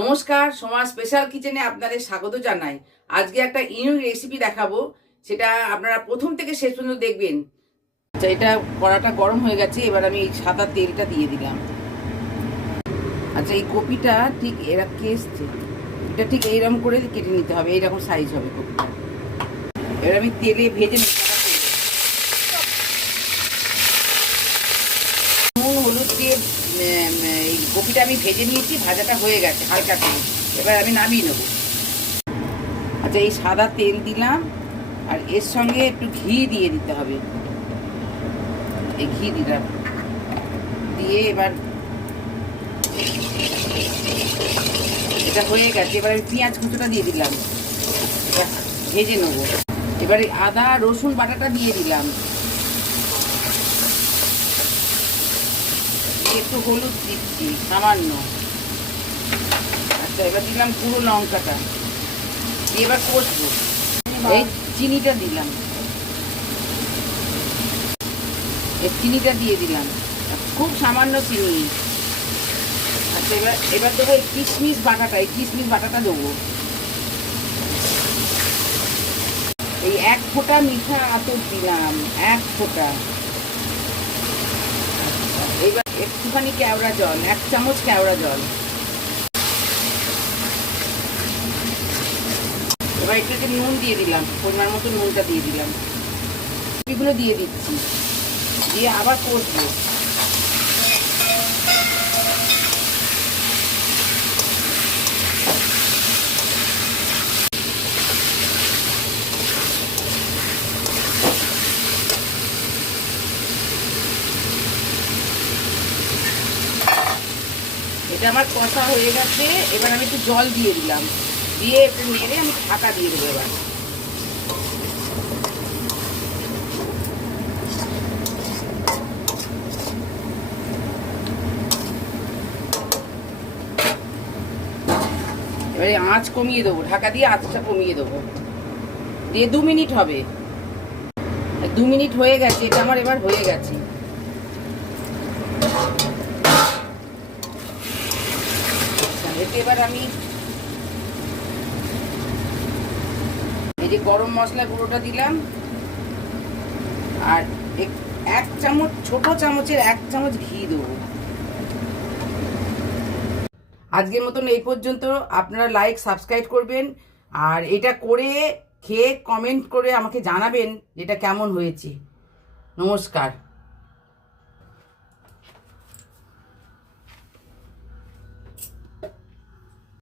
নমস্কার, সোমা স্পেশাল কিচেনে আপনাদের স্বাগত জানাই। আজকে একটা ইউনিক রেসিপি দেখাবো, সেটা আপনারা প্রথম থেকে শেষ পর্যন্ত দেখবেন। আচ্ছা, এটা কড়াটা গরম হয়ে গেছে, এবার আমি এই সাদা তেলটা দিয়ে দিলাম। আচ্ছা, এই কপিটা ঠিক এটা ঠিক এইরকম করে কেটে নিতে হবে, এইরকম সাইজ হবে কপিটা। এবার আমি তেলে ভেজে নিতে নুন হলুদ দিয়ে এই কপিটা আমি ভেজে নিয়েছি, ভাজাটা হয়ে গেছে হালকা তেল। এবার আমি নামিয়ে নেবো। আচ্ছা, এই সাদা তেল দিলাম আর এর সঙ্গে একটু ঘি দিয়ে দিতে হবে। এই ঘি দিলাম, দিয়ে এবার এটা হয়ে গেছে। এবার আমি পেঁয়াজ কুচোটা দিয়ে দিলাম, ভেজে নেবো। এবার আদা রসুন বাটাটা দিয়ে দিলাম, একটু হলুদ দিচ্ছি সামান্য। আচ্ছা, এবার দিলাম পুরো লঙ্কাটা, দিয়ে এবার কষবো। এই চিনিটা দিলাম, এই চিনিটা দিয়ে দিলাম, খুব সামান্য চিনি। আচ্ছা, এবার দেবো এই কিশমিশ বাটাটা দেবো। এই 1 ফোঁটা মিঠা আতর দিলাম, 1 ফোঁটা। এবার একটুখানি কেওড়া জল, 1 চামচ কেওড়া জল। এবার একটু নুন দিয়ে দিলাম, পরিমাণ মতো নুনটা দিয়ে দিলাম। এগুলো দিয়ে দিচ্ছি, দিয়ে আবার কষবো। এটা আমার কষা হয়ে গেছে, এবার আমি একটু জল দিয়ে দিলাম, দিয়ে একটু নেড়ে আমি ঢাকা দিয়ে দেবো। এবারে আঁচ কমিয়ে দেবো, ঢাকা দিয়ে আঁচটা কমিয়ে দেবো, দিয়ে 2 মিনিট হবে। 2 মিনিট হয়ে গেছে, এটা আমার এবার হয়ে গেছে। এতে এবার আমি এই যে গরম মশলা গুঁড়োটা দিলাম, আর 1 চামচ, ছোট চামচের 1 চামচ ঘি দেবো। আজকের মতন এই পর্যন্ত। আপনারা লাইক সাবস্ক্রাইব করবেন, আর এটা করে খেয়ে কমেন্ট করে আমাকে জানাবেন এটা কেমন হয়েছে। নমস্কার।